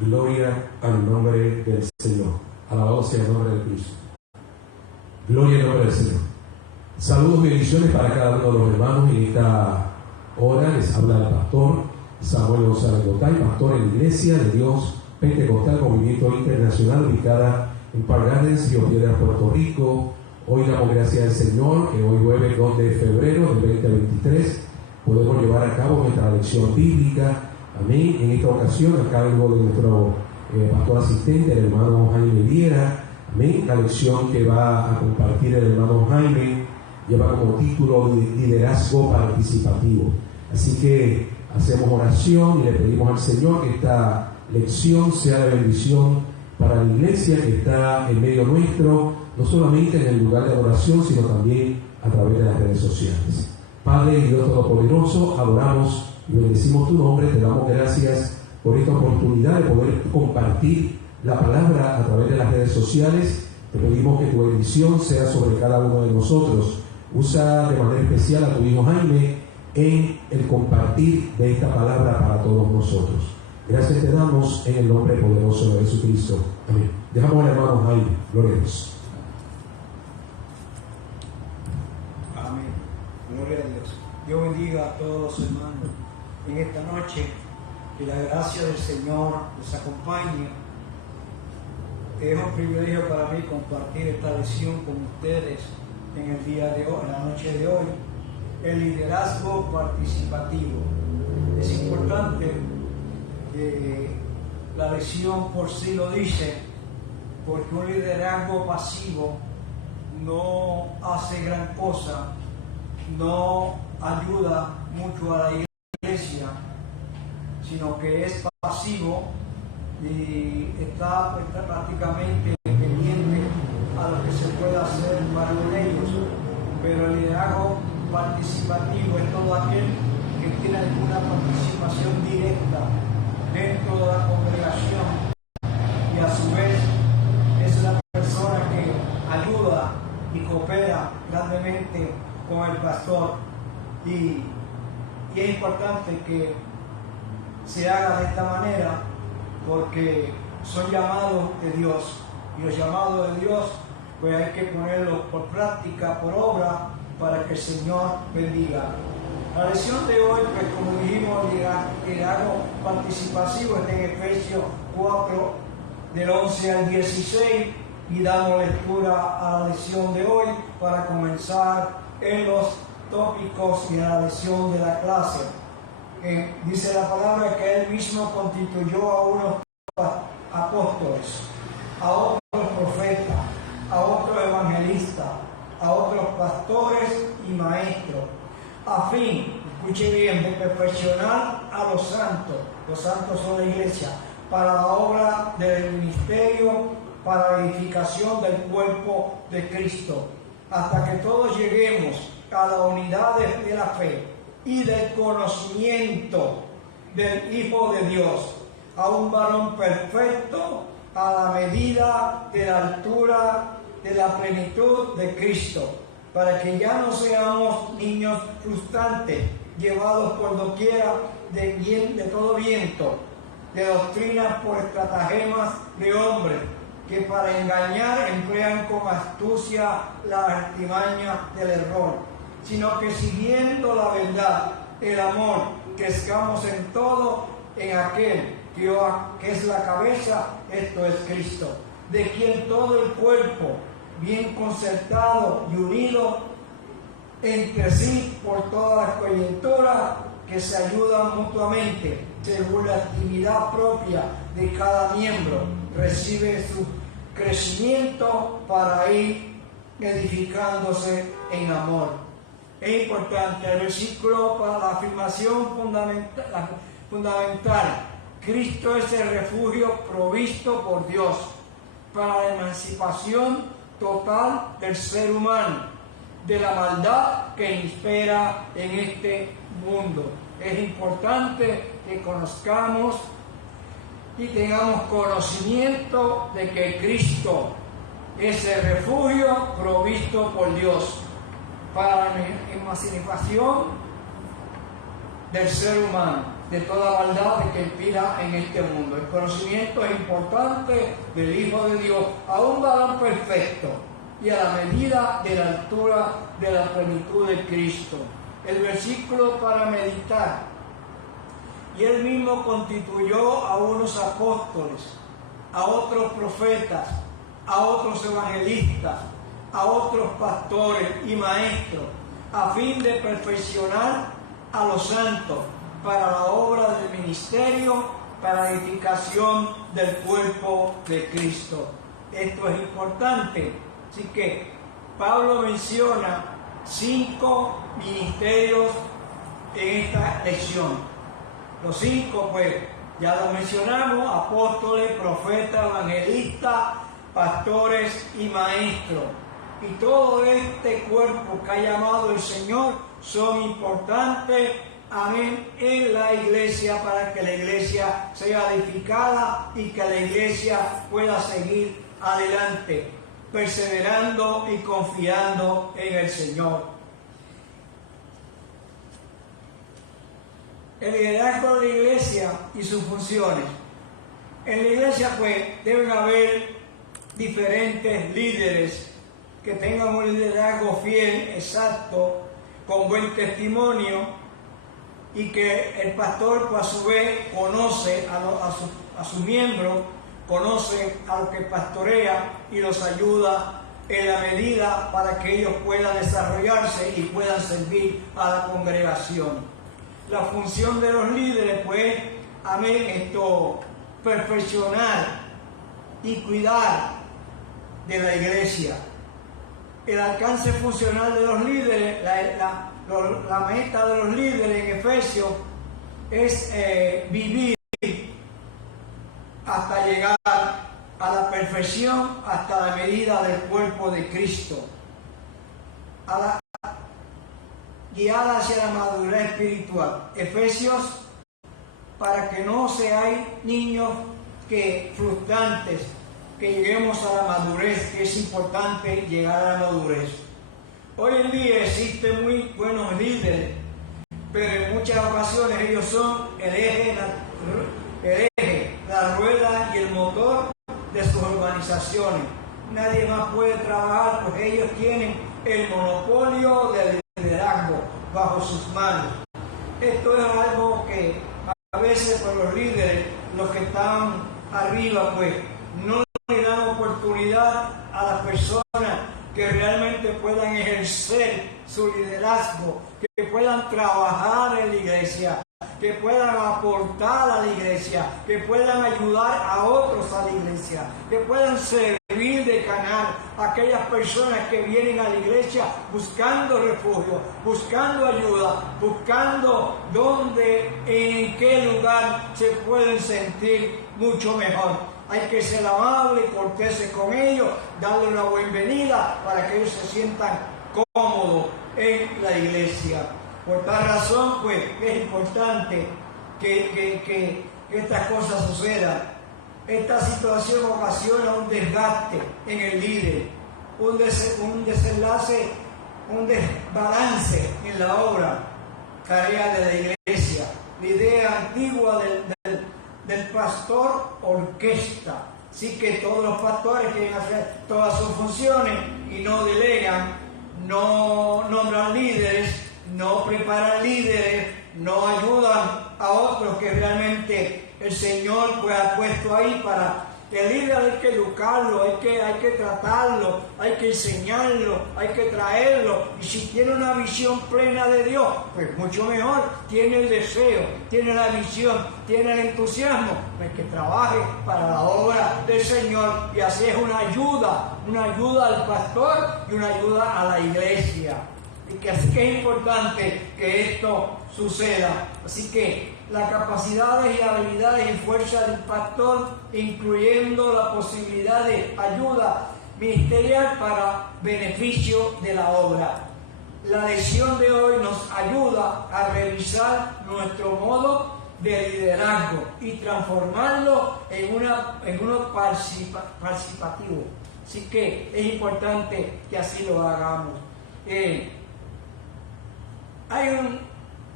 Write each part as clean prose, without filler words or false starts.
Gloria al nombre del Señor. Alabado sea el nombre de Cristo. Gloria al nombre del Señor. Saludos y bendiciones para cada uno de los hermanos. En esta hora les habla el pastor Samuel González Gotay, pastor en la Iglesia de Dios Pentecostal Movimiento Internacional, ubicada en Park Gardens, Río Piedras, Puerto Rico. Hoy damos gracias al Señor que hoy jueves 2 de febrero del 2023 podemos llevar a cabo nuestra lección bíblica. Amén. En esta ocasión, a cargo de nuestro pastor asistente, el hermano Jaime Viera. Amén. La lección que va a compartir el hermano Jaime lleva como título Liderazgo Participativo. Así que hacemos oración y le pedimos al Señor que esta lección sea de bendición para la iglesia que está en medio nuestro, no solamente en el lugar de adoración, sino también a través de las redes sociales. Padre y Dios Todopoderoso, adoramos y bendecimos tu nombre, te damos gracias por esta oportunidad de poder compartir la palabra a través de las redes sociales. Te pedimos que tu bendición sea sobre cada uno de nosotros. Usa de manera especial a tu hijo Jaime en el compartir de esta palabra para todos nosotros. Gracias te damos en el nombre poderoso de Jesucristo. Amén. Dejamos al hermano Jaime. Gloria a Dios. Amén. Gloria a Dios. Dios bendiga a todos los hermanos en esta noche. Que la gracia del Señor les acompañe. Es un privilegio para mí compartir esta lección con ustedes en el día de hoy, en la noche de hoy. El liderazgo participativo. Es importante que la lección por sí lo dice, porque un liderazgo pasivo no hace gran cosa, no ayuda mucho a la iglesia, sino que es pasivo y está prácticamente pendiente a lo que se pueda hacer para ellos. Pero el liderazgo participativo es todo aquel que tiene alguna participación directa dentro de la congregación y a su vez es la persona que ayuda y coopera grandemente con el pastor y es importante que se haga de esta manera porque son llamados de Dios y los llamados de Dios pues hay que ponerlos por práctica, por obra, para que el Señor bendiga. La lección de hoy, pues como dijimos, liderazgo participativo está en Efesios 4, del 11 al 16, y damos lectura a la lección de hoy para comenzar en los tópicos y a la lección de la clase. Dice la palabra que Él mismo constituyó a unos apóstoles, a otros profetas, a otros evangelistas, a otros pastores y maestros, a fin, escuche bien, de perfeccionar a los santos son la iglesia, para la obra del ministerio, para la edificación del cuerpo de Cristo, hasta que todos lleguemos a la unidad de la fe y del conocimiento del Hijo de Dios, a un varón perfecto, a la medida de la altura de la plenitud de Cristo, para que ya no seamos niños frustrantes, llevados por doquiera de todo viento, de doctrinas por estratagemas de hombres, que para engañar emplean con astucia la artimaña del error, sino que siguiendo la verdad, el amor, crezcamos en todo en aquel que es la cabeza, esto es Cristo, de quien todo el cuerpo, bien concertado y unido entre sí por todas las coyunturas que se ayudan mutuamente según la actividad propia de cada miembro, recibe su crecimiento para ir edificándose en amor. Es importante el versículo para la afirmación fundamental. Cristo es el refugio provisto por Dios para la emancipación total del ser humano, de la maldad que impera en este mundo. Es importante que conozcamos y tengamos conocimiento de que Cristo es el refugio provisto por Dios para la emancipación del ser humano. de toda maldad de que impira en este mundo. El conocimiento es importante del Hijo de Dios, a un varón perfecto y a la medida de la altura de la plenitud de Cristo. El versículo para meditar: y él mismo constituyó a unos apóstoles, a otros profetas, a otros evangelistas, a otros pastores y maestros, a fin de perfeccionar a los santos para la obra del ministerio, para la edificación del cuerpo de Cristo. Esto es importante. Así que Pablo menciona 5 ministerios en esta lección. Los 5, pues, ya los mencionamos: apóstoles, profetas, evangelistas, pastores y maestros. Y todo este cuerpo que ha llamado el Señor son importantes, amén, en la iglesia, para que la iglesia sea edificada y que la iglesia pueda seguir adelante, perseverando y confiando en el Señor. El liderazgo de la iglesia y sus funciones. En la iglesia, pues, deben haber diferentes líderes que tengan un liderazgo fiel, exacto, con buen testimonio, y que el pastor, pues, a su vez, conoce a sus miembros, conoce a los que pastorea y los ayuda en la medida para que ellos puedan desarrollarse y puedan servir a la congregación. La función de los líderes, pues, amén, perfeccionar y cuidar de la iglesia. El alcance funcional de los líderes, la meta de los líderes en Efesios es vivir hasta llegar a la perfección, hasta la medida del cuerpo de Cristo, guiada hacia la madurez espiritual. Efesios, para que no seáis niños frustrantes, que lleguemos a la madurez, que es importante llegar a la madurez. Hoy en día existen muy buenos líderes, pero en muchas ocasiones ellos son el eje, la rueda y el motor de sus organizaciones. Nadie más puede trabajar, pues ellos tienen el monopolio del liderazgo bajo sus manos. Esto es algo que a veces, por los líderes, los que están arriba, pues no le dan oportunidad a las personas que realmente puedan ejercer su liderazgo, que puedan trabajar en la iglesia, que puedan aportar a la iglesia, que puedan ayudar a otros a la iglesia, que puedan servir de canal a aquellas personas que vienen a la iglesia buscando refugio, buscando ayuda, buscando en qué lugar se pueden sentir mucho mejor. Hay que ser amable y corteses con ellos, darle una bienvenida para que ellos se sientan cómodos en la iglesia. Por tal razón, pues, es importante que estas cosas sucedan. Esta situación ocasiona un desgaste en el líder, un desenlace, un desbalance en la obra, tarea de la iglesia. La idea antigua del pastor orquesta. Así que todos los pastores quieren hacer todas sus funciones y no delegan, no nombran líderes, no preparan líderes, no ayudan a otros que realmente el Señor pues ha puesto ahí para el líder. Hay que educarlo, hay que tratarlo, hay que enseñarlo, hay que traerlo, y si tiene una visión plena de Dios, pues mucho mejor. Tiene el deseo, tiene la visión, tiene el entusiasmo, pues que trabaje para la obra del Señor, y así es una ayuda al pastor y una ayuda a la iglesia. Así que es importante que esto suceda. Así que las capacidades y habilidades y fuerza del pastor, incluyendo la posibilidad de ayuda ministerial para beneficio de la obra. La lección de hoy nos ayuda a revisar nuestro modo de liderazgo y transformarlo en uno participativo. Así que es importante que así lo hagamos. Hay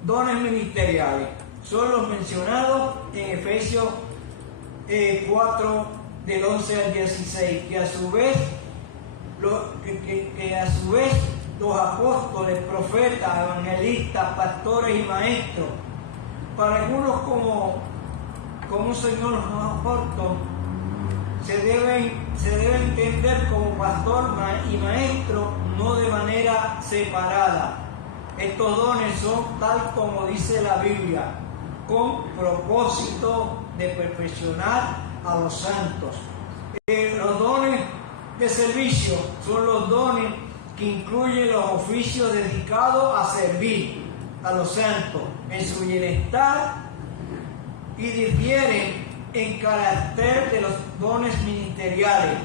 dones ministeriales. son los mencionados en Efesios 4, del 11 al 16, que a su vez los apóstoles, profetas, evangelistas, pastores y maestros, para algunos como un señor Horton, se debe entender como pastor y maestro, no de manera separada. Estos dones son tal como dice la Biblia, con propósito de perfeccionar a los santos. Los dones de servicio son los dones que incluyen los oficios dedicados a servir a los santos en su bienestar y difieren en carácter de los dones ministeriales.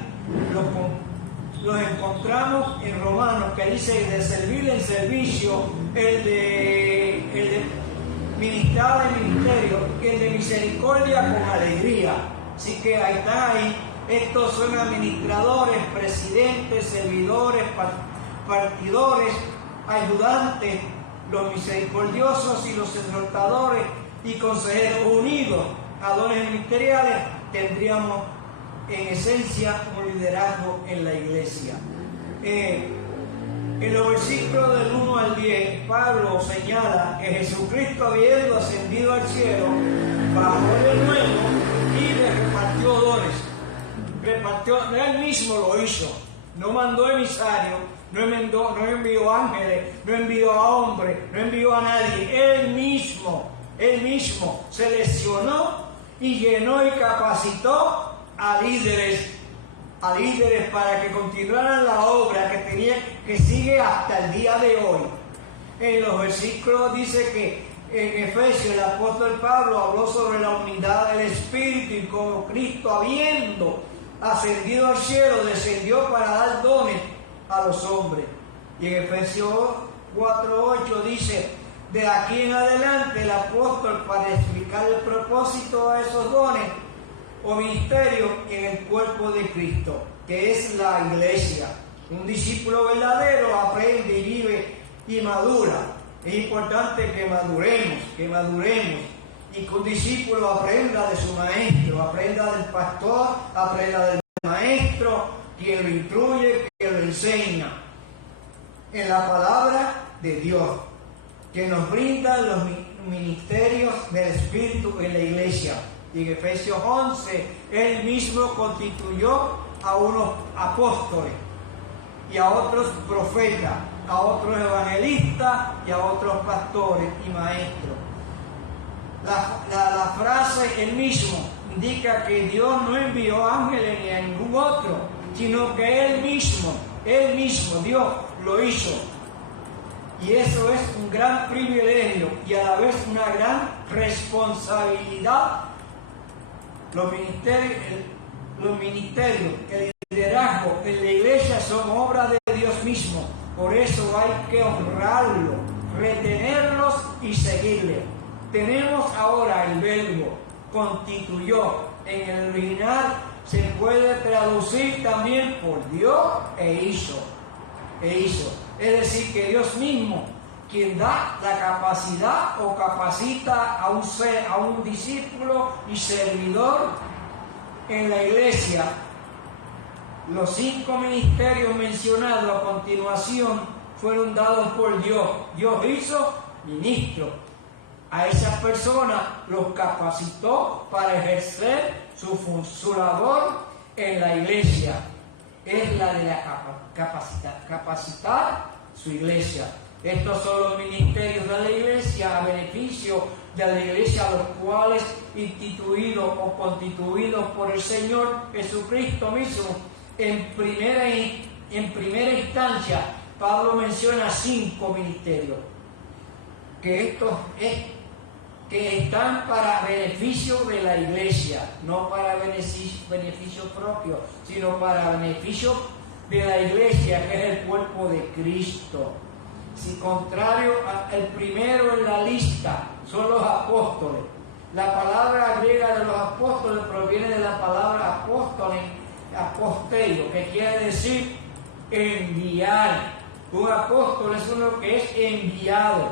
Los encontramos en Romanos, que dice de servir en servicio, el de ministrar en ministerio, el de misericordia con alegría. Así que ahí está ahí. Estos son administradores, presidentes, servidores, partidores, ayudantes, los misericordiosos y los exhortadores y consejeros. Unidos a dones ministeriales tendríamos en esencia un liderazgo en la iglesia. En los versículos del 1 al 10, Pablo señala que Jesucristo, habiendo ascendido al cielo, bajó de nuevo y le repartió dones. Él mismo lo hizo, no mandó emisarios, no envió ángeles, no envió a hombres, no envió a nadie. Él mismo seleccionó y llenó y capacitó a líderes para que continuaran la obra que sigue hasta el día de hoy. En los versículos dice que en Efesios el apóstol Pablo habló sobre la unidad del Espíritu y como Cristo, habiendo ascendido al cielo, descendió para dar dones a los hombres. Y en Efesios 4:8 dice: de aquí en adelante el apóstol, para explicar el propósito de esos dones o ministerios en el cuerpo de Cristo, que es la iglesia. Un discípulo verdadero aprende y vive y madura. Es importante que maduremos y que un discípulo aprenda de su maestro, aprenda del pastor, aprenda del maestro, quien lo instruye, quien lo enseña en la palabra de Dios, que nos brinda los ministerios del Espíritu en la iglesia. Y en Efesios 11, Él mismo constituyó a unos apóstoles y a otros profetas, a otros evangelistas y a otros pastores y maestros. La frase Él mismo indica que Dios no envió ángeles ni a ningún otro, sino que Él mismo, Dios, lo hizo. Y eso es un gran privilegio y a la vez una gran responsabilidad. Los ministerios, el liderazgo en la iglesia son obra de Dios mismo. Por eso hay que honrarlo, retenerlos y seguirle. Tenemos ahora el verbo constituyó. En el original se puede traducir también por Dios e hizo. Es decir, que Dios mismo, quien da la capacidad o capacita a un discípulo y servidor en la iglesia. Los 5 ministerios mencionados a continuación fueron dados por Dios. Dios hizo ministros. A esas personas los capacitó para ejercer su labor en la iglesia. Es la de capacitar su iglesia. Estos son los ministerios de la iglesia a beneficio de la iglesia, los cuales instituidos o constituidos por el Señor Jesucristo mismo. En primera instancia, Pablo menciona 5 ministerios, que están para beneficio de la iglesia, no para beneficio propio, sino para beneficio de la iglesia, que es el cuerpo de Cristo. Si contrario al primero en la lista son los apóstoles. La palabra griega de los apóstoles proviene de la palabra apostelo, que quiere decir enviar. Un apóstol es uno que es enviado.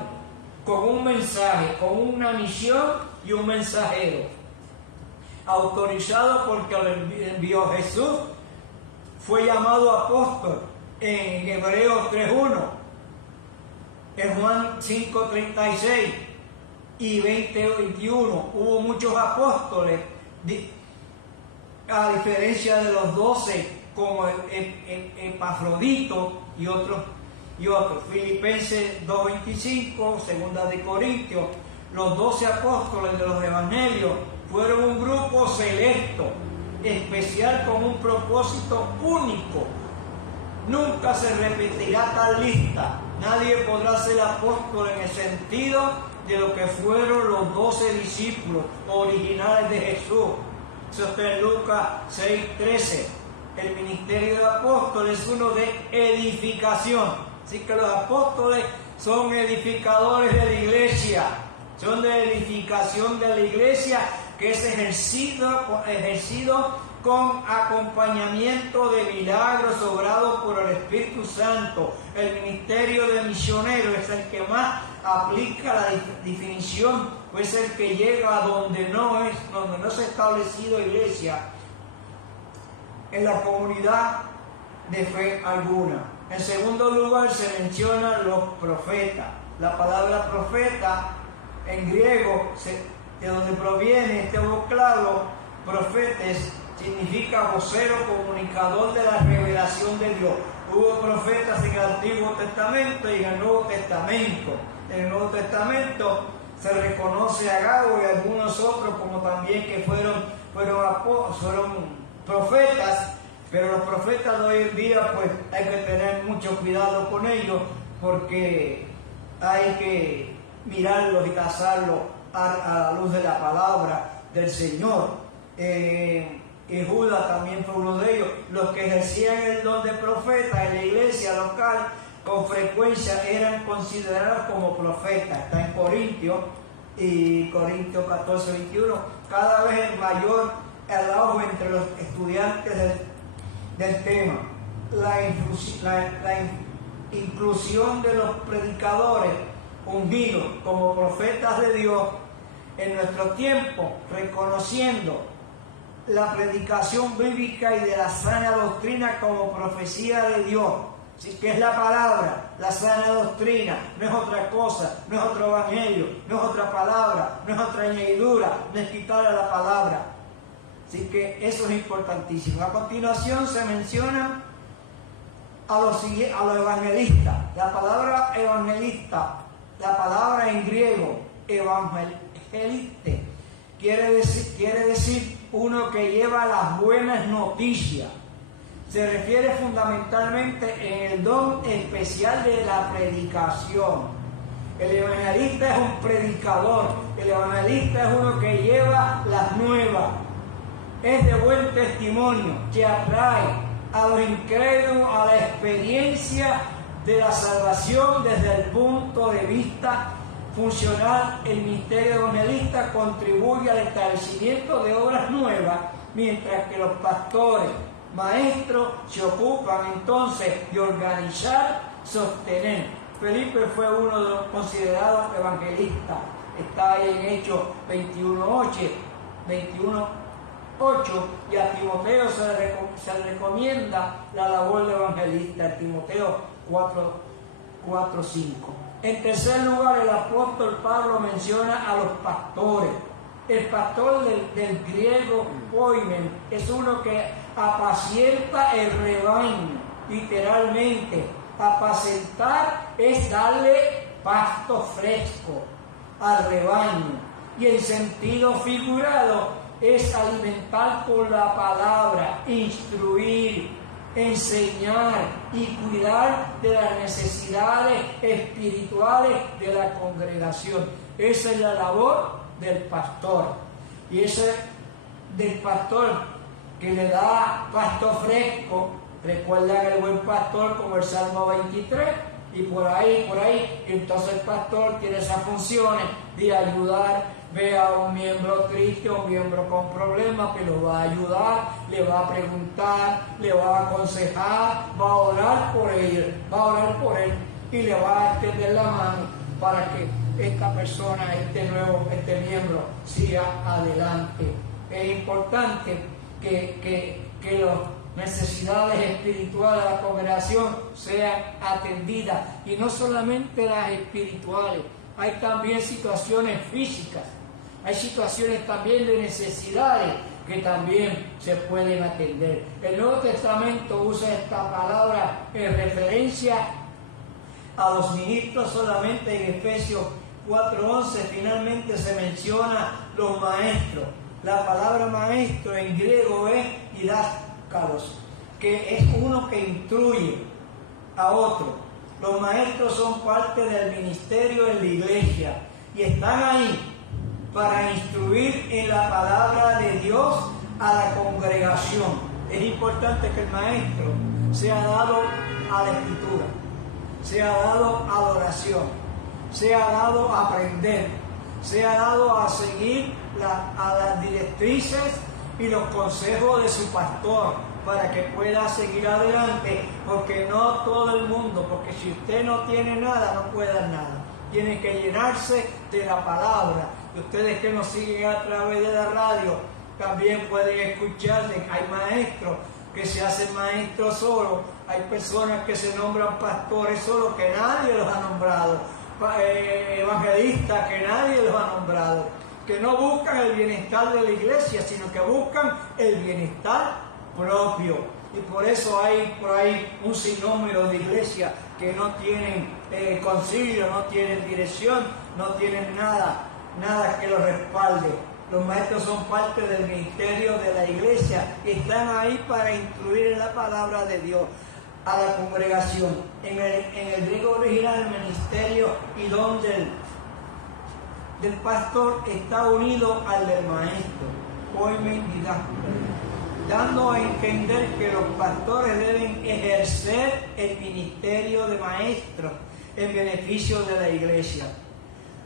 con un mensaje, con una misión y un mensajero, autorizado porque lo envió Jesús. Fue llamado apóstol en Hebreos 3:1, en Juan 5:36 y 20:21. Hubo muchos apóstoles, a diferencia de los 12, como Epafrodito y otros. Filipenses 2:25, segunda de Corintios. Los 12 apóstoles de los evangelios fueron un grupo selecto, especial, con un propósito único. Nunca se repetirá tal lista. Nadie podrá ser apóstol en el sentido de lo que fueron los 12 discípulos originales de Jesús. Eso está en Lucas 6:13. El ministerio del apóstol es uno de edificación. Así que los apóstoles son edificadores de la iglesia. Son de edificación de la iglesia, que es ejercido con acompañamiento de milagros obrados por el Espíritu Santo. El ministerio de misionero es el que más aplica la definición, pues es el que llega a donde no se ha establecido iglesia en la comunidad de fe alguna. En segundo lugar, se mencionan los profetas. La palabra profeta en griego, de donde proviene este vocablo, profetes, significa vocero, comunicador de la revelación de Dios. Hubo profetas en el Antiguo Testamento y en el Nuevo Testamento. En el Nuevo Testamento se reconoce a Agabo y a algunos otros como también que fueron profetas, pero los profetas de hoy en día pues hay que tener mucho cuidado con ellos, porque hay que mirarlos y tasarlos a la luz de la palabra del Señor. Y Judas también fue uno de ellos. Los que ejercían el don de profeta en la iglesia local con frecuencia eran considerados como profetas. Está en Corintios 14:21. Cada vez es mayor el auge entre los estudiantes del tema. La inclusión de los predicadores ungidos como profetas de Dios en nuestro tiempo, reconociendo la predicación bíblica y de la sana doctrina como profecía de Dios. Así que es la palabra, la sana doctrina, no es otra cosa, no es otro evangelio, no es otra palabra, no es otra añadidura, no es quitarle la palabra. Así que eso es importantísimo. A continuación se menciona a los evangelistas. La palabra evangelista, la palabra en griego, evangeliste, quiere decir uno que lleva las buenas noticias. Se refiere fundamentalmente en el don especial de la predicación. El evangelista es un predicador, el evangelista es uno que lleva las nuevas. Es de buen testimonio, que atrae a los incrédulos a la experiencia de la salvación desde el punto de vista funcional. El ministerio evangelista contribuye al establecimiento de obras nuevas, mientras que los pastores, maestros, se ocupan entonces de organizar, sostener. Felipe fue uno de los considerados evangelistas. Está ahí en Hechos 21:8, y a Timoteo se le recomienda la labor de evangelista, Timoteo 4:5. En tercer lugar, el apóstol Pablo menciona a los pastores. El pastor del griego poimen es uno que apacienta el rebaño. Literalmente, apacentar es darle pasto fresco al rebaño, y en sentido figurado es alimentar con la palabra, instruir, enseñar y cuidar de las necesidades espirituales de la congregación. Esa es la labor del pastor. Y ese del pastor que le da pasto fresco, recuerdan el buen pastor como el Salmo 23, y por ahí, entonces el pastor tiene esas funciones de ayudar. Ve a un miembro triste, un miembro con problemas, que lo va a ayudar, le va a preguntar, le va a aconsejar, va a orar por él, y le va a extender la mano para que esta persona, este miembro siga adelante. Es importante que las necesidades espirituales de la congregación sean atendidas, y no solamente las espirituales, hay también situaciones físicas, hay situaciones también de necesidades que también se pueden atender. El Nuevo Testamento usa esta palabra en referencia a los ministros solamente. En Efesios 4:11 finalmente se menciona los maestros. La palabra maestro en griego es didáskalos, que es uno que instruye a otro. Los maestros son parte del ministerio en la iglesia y están ahí para instruir en la palabra de Dios a la congregación. Es importante que el maestro sea dado a la escritura, sea dado a la oración, sea dado a aprender, sea dado a seguir a las directrices y los consejos de su pastor para que pueda seguir adelante, porque no todo el mundo, porque si usted no tiene nada, no puede dar nada. Tiene que llenarse de la palabra. Y ustedes que nos siguen a través de la radio también pueden escuchar que hay maestros que se hacen maestros solos, hay personas que se nombran pastores solos que nadie los ha nombrado, evangelistas que nadie los ha nombrado, que no buscan el bienestar de la iglesia, sino que buscan el bienestar propio. Y por eso hay por ahí un sinnúmero de iglesias que no tienen concilio, no tienen dirección, no tienen nada que los respalde. Los maestros son parte del ministerio de la iglesia y están ahí para instruir en la palabra de Dios a la congregación. En el griego original, el ministerio y don del pastor está unido al del maestro, poimen didáctico, dando a entender que los pastores deben ejercer el ministerio de maestros en beneficio de la iglesia.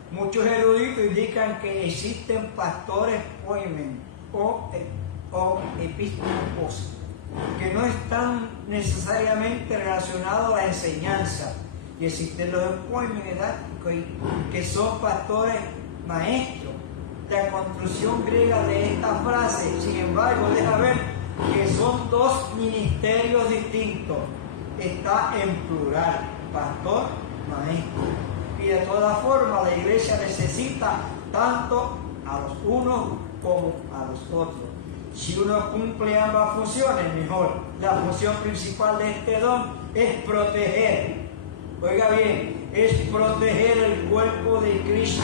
Muchos eruditos indican que existen pastores poimen o episcopos que no están necesariamente relacionados a la enseñanza, y existen los poimen didácticos que son pastores maestros. La construcción griega de esta frase, sin embargo, deja ver que son dos ministerios distintos. Está en plural, pastor, maestro. Y de todas formas la iglesia necesita tanto a los unos como a los otros. Si uno cumple ambas funciones, mejor. La función principal de este don es proteger. Oiga bien, es proteger el cuerpo de Cristo,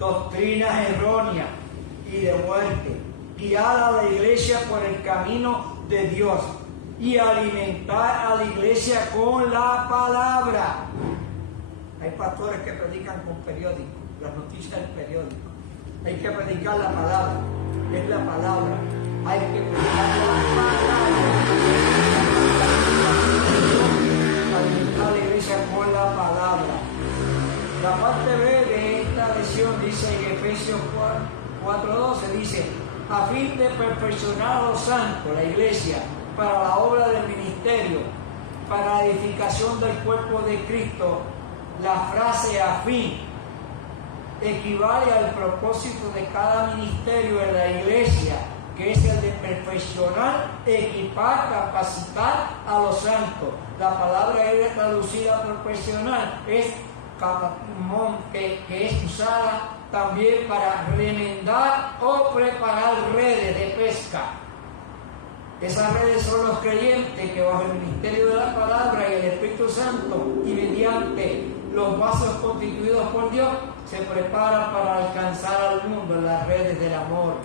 doctrinas erróneas y de muerte, guiar a la iglesia por el camino de Dios y alimentar a la iglesia con la palabra. Hay pastores que predican con periódico, las noticias del periódico. Hay que predicar la palabra, es la palabra. Hay que predicar la palabra. Alimentar a la iglesia con la palabra. La parte B de esta lección dice en Efesios 4:12, dice: a fin de perfeccionar a los santos, la iglesia, para la obra del ministerio, para la edificación del cuerpo de Cristo. La frase a fin equivale al propósito de cada ministerio en la iglesia, que es el de perfeccionar, equipar, capacitar a los santos. La palabra traducida profesional es que es usada también para remendar o preparar redes de pesca. Esas redes son los creyentes que bajo el ministerio de la palabra y el Espíritu Santo y mediante los vasos constituidos por Dios se preparan para alcanzar al mundo en las redes del amor.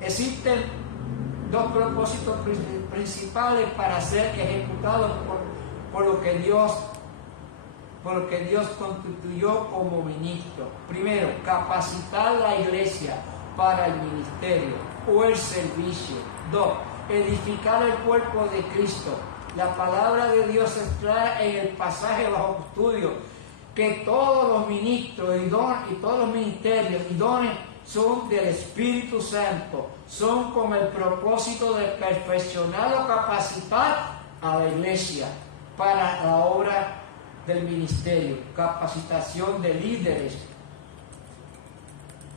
Existen dos propósitos principales para ser ejecutados por lo que Dios constituyó como ministro. Primero, capacitar la iglesia para el ministerio o el servicio. 2. Edificar el cuerpo de Cristo. La palabra de Dios es clara en el pasaje bajo estudio, que todos los ministros y todos los ministerios y dones son del Espíritu Santo, son con el propósito de perfeccionar o capacitar a la iglesia para la obra del ministerio, capacitación de líderes,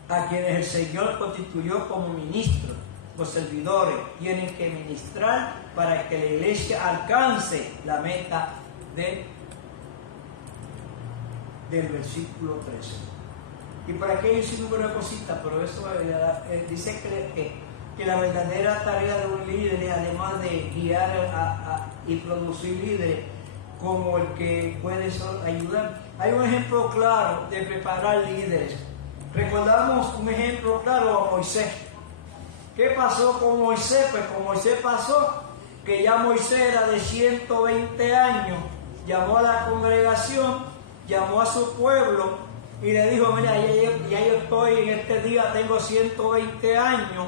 a quienes el Señor constituyó como ministros. Los servidores tienen que ministrar para que la iglesia alcance la meta del versículo 13. Y por aquí hay un sinnúmero de cositas, pero eso dice que la verdadera tarea de un líder es, además de guiar y producir líderes como el que puede ayudar. Hay un ejemplo claro de preparar líderes. Recordamos un ejemplo claro a Moisés. ¿Qué pasó con Moisés? Pues con Moisés pasó que ya Moisés era de 120 años, llamó a la congregación, llamó a su pueblo y le dijo: mira, ya yo estoy en este día, tengo 120 años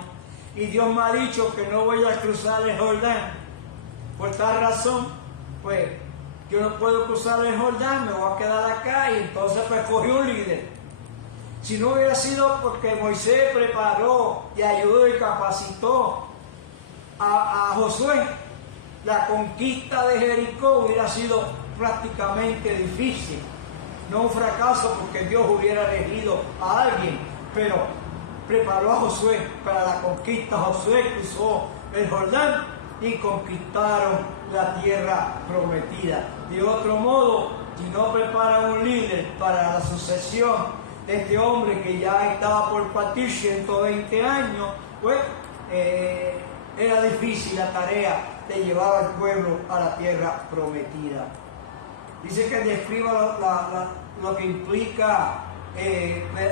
y Dios me ha dicho que no voy a cruzar el Jordán. Por tal razón, pues yo no puedo cruzar el Jordán, me voy a quedar acá. Y entonces pues cogió un líder. Si no hubiera sido porque Moisés preparó y ayudó y capacitó a Josué, la conquista de Jericó hubiera sido prácticamente difícil. No un fracaso porque Dios hubiera elegido a alguien, pero preparó a Josué para la conquista. Josué cruzó el Jordán y conquistaron la tierra prometida. De otro modo, si no preparan un líder para la sucesión de este hombre que ya estaba por partir, 120 años, pues era difícil la tarea de llevar al pueblo a la tierra prometida. Dice que describa lo que implica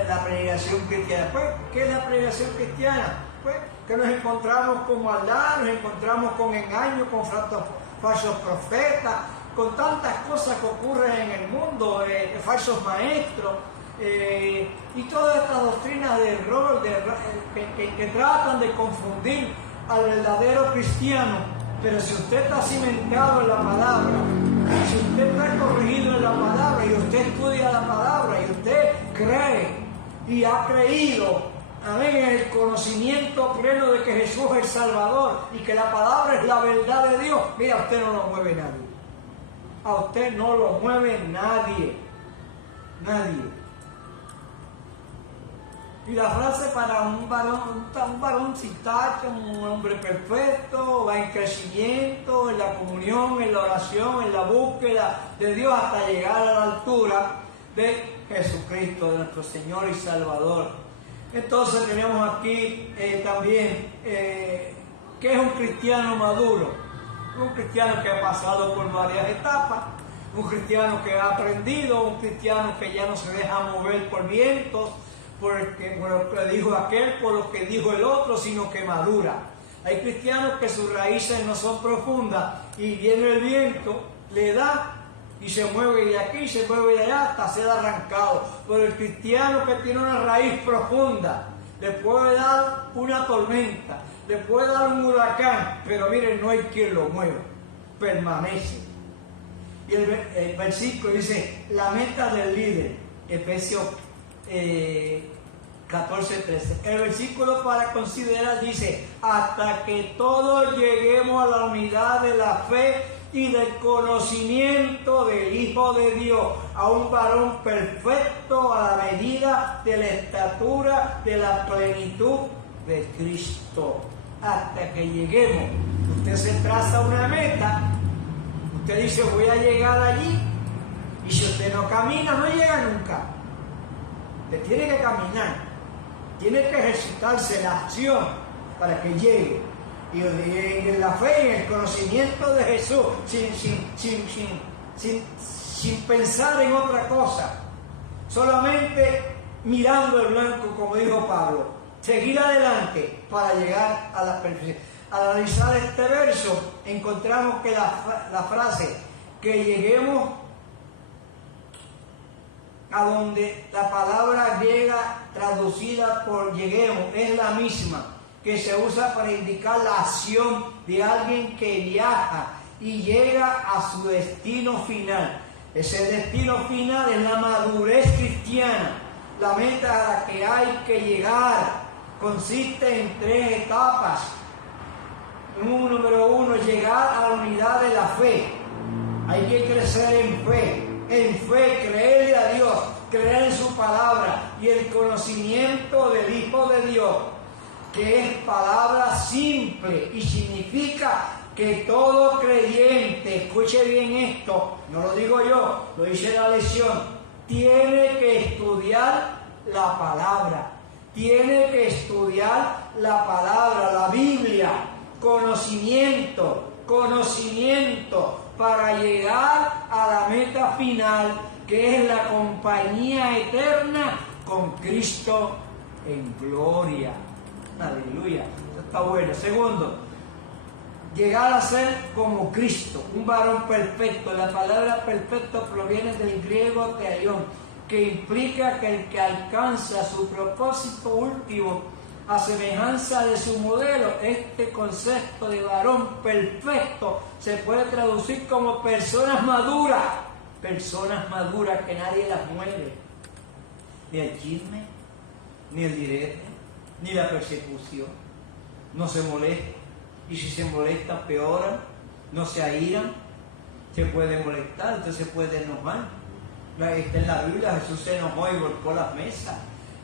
la predicación cristiana. Pues, ¿qué es la predicación cristiana? Pues que nos encontramos con maldad, nos encontramos con engaño, con falsos profetas, con tantas cosas que ocurren en el mundo, falsos maestros, y todas estas doctrinas de error que tratan de confundir al verdadero cristiano. Pero si usted está cimentado en la palabra, si usted está corregido en la palabra y usted estudia la palabra y usted cree y ha creído, amén, en el conocimiento pleno de que Jesús es el Salvador y que la palabra es la verdad de Dios, mira, a usted no lo mueve nadie. A usted no lo mueve nadie. Nadie. Y la frase para un varón sin tacha, un hombre perfecto, va en crecimiento, en la comunión, en la oración, en la búsqueda de Dios hasta llegar a la altura de Jesucristo, de nuestro Señor y Salvador. Entonces tenemos aquí también, ¿qué es un cristiano maduro? Un cristiano que ha pasado por varias etapas, un cristiano que ha aprendido, un cristiano que ya no se deja mover por vientos, por lo que dijo aquel, por lo que dijo el otro, sino que madura. Hay cristianos que sus raíces no son profundas y viene el viento, le da y se mueve de aquí, se mueve de allá hasta ser arrancado. Pero el cristiano que tiene una raíz profunda, le puede dar una tormenta, le puede dar un huracán, pero miren, no hay quien lo mueva, permanece. Y el versículo dice, la meta del líder, Efesios 14:13. El versículo para considerar dice, hasta que todos lleguemos a la unidad de la fe y del conocimiento del Hijo de Dios, a un varón perfecto a la medida de la estatura de la plenitud de Cristo. Hasta que lleguemos. Usted se traza una meta, usted dice voy a llegar allí, y si usted no camina no llega nunca. Usted tiene que caminar, tiene que ejercitarse la acción para que llegue. Y en la fe y en el conocimiento de Jesús, sin pensar en otra cosa, solamente mirando el blanco, como dijo Pablo, seguir adelante para llegar a la perfección. Al analizar este verso, encontramos que la frase, que lleguemos a donde la palabra griega traducida por lleguemos es la misma que se usa para indicar la acción de alguien que viaja y llega a su destino final. Ese destino final es la madurez cristiana. La meta a la que hay que llegar consiste en 3 etapas. Número 1, llegar a la unidad de la fe. Hay que crecer en fe. en fe, creerle a Dios, creer en su palabra y el conocimiento del Hijo de Dios, que es palabra simple y significa que todo creyente, escuche bien esto, no lo digo yo, lo dice la lección, tiene que estudiar la palabra, tiene que estudiar la palabra, la Biblia, conocimiento para llegar a la meta final, que es la compañía eterna con Cristo en gloria. Aleluya, eso está bueno. Segundo, llegar a ser como Cristo, un varón perfecto. La palabra perfecto proviene del griego teleion, que implica que el que alcanza su propósito último a semejanza de su modelo. Este concepto de varón perfecto se puede traducir como personas maduras que nadie las mueve, ni el chisme, ni el direte, ni la persecución, no se molesta, y si se molesta peoran, no se airan, se puede molestar, usted se puede enojar. Está en la Biblia, Jesús se enojó y golpeó las mesas,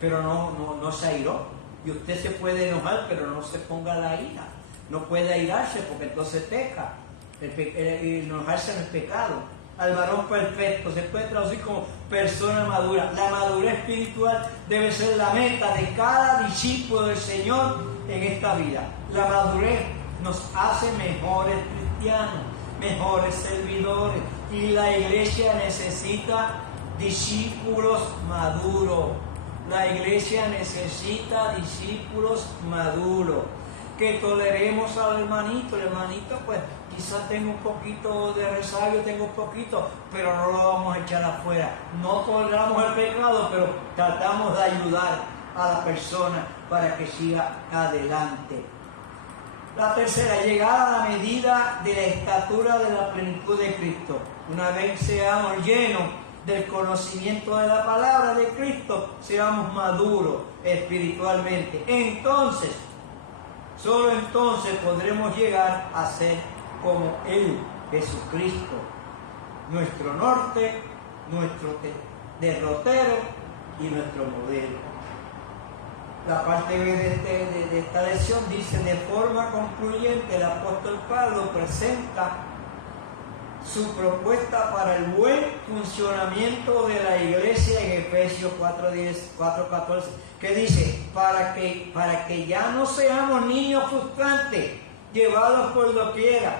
pero no se airó. Y usted se puede enojar, pero no se ponga la ira. No puede airarse porque entonces peca. Enojarse no es pecado. Al varón perfecto se puede traducir como persona madura. La madurez espiritual debe ser la meta de cada discípulo del Señor en esta vida. La madurez nos hace mejores cristianos, mejores servidores. Y la iglesia necesita discípulos maduros. La iglesia necesita discípulos maduros, que toleremos al hermanito. El hermanito, pues, quizás tenga un poquito de resabio, tenga un poquito, pero no lo vamos a echar afuera. No toleramos el pecado, pero tratamos de ayudar a la persona para que siga adelante. La tercera, llegar a la medida de la estatura de la plenitud de Cristo. Una vez seamos llenos del conocimiento de la palabra de Cristo, seamos maduros espiritualmente. Entonces, solo entonces podremos llegar a ser como Él, Jesucristo, nuestro norte, nuestro derrotero y nuestro modelo. La parte B de esta lección dice: de forma concluyente, el apóstol Pablo presenta su propuesta para el buen funcionamiento de la iglesia en Efesios 4:14, que dice: para que ya no seamos niños frustrantes, llevados por doquiera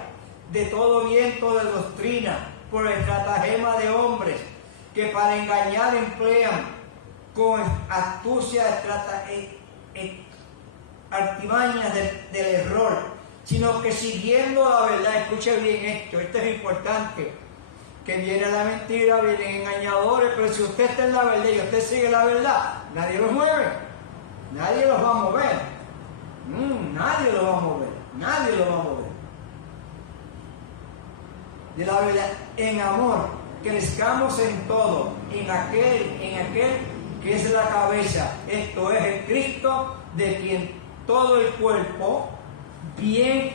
de todo viento de doctrina, por estratagema de hombres, que para engañar emplean con astucia artimañas del error, sino que siguiendo la verdad. Escuche bien esto es importante, que viene la mentira, vienen engañadores, pero si usted está en la verdad y usted sigue la verdad, nadie los mueve, nadie los va a mover, nadie los va a mover, nadie los va a mover. De la verdad, en amor, crezcamos en todo, en aquel que es la cabeza, esto es el Cristo, de quien todo el cuerpo bien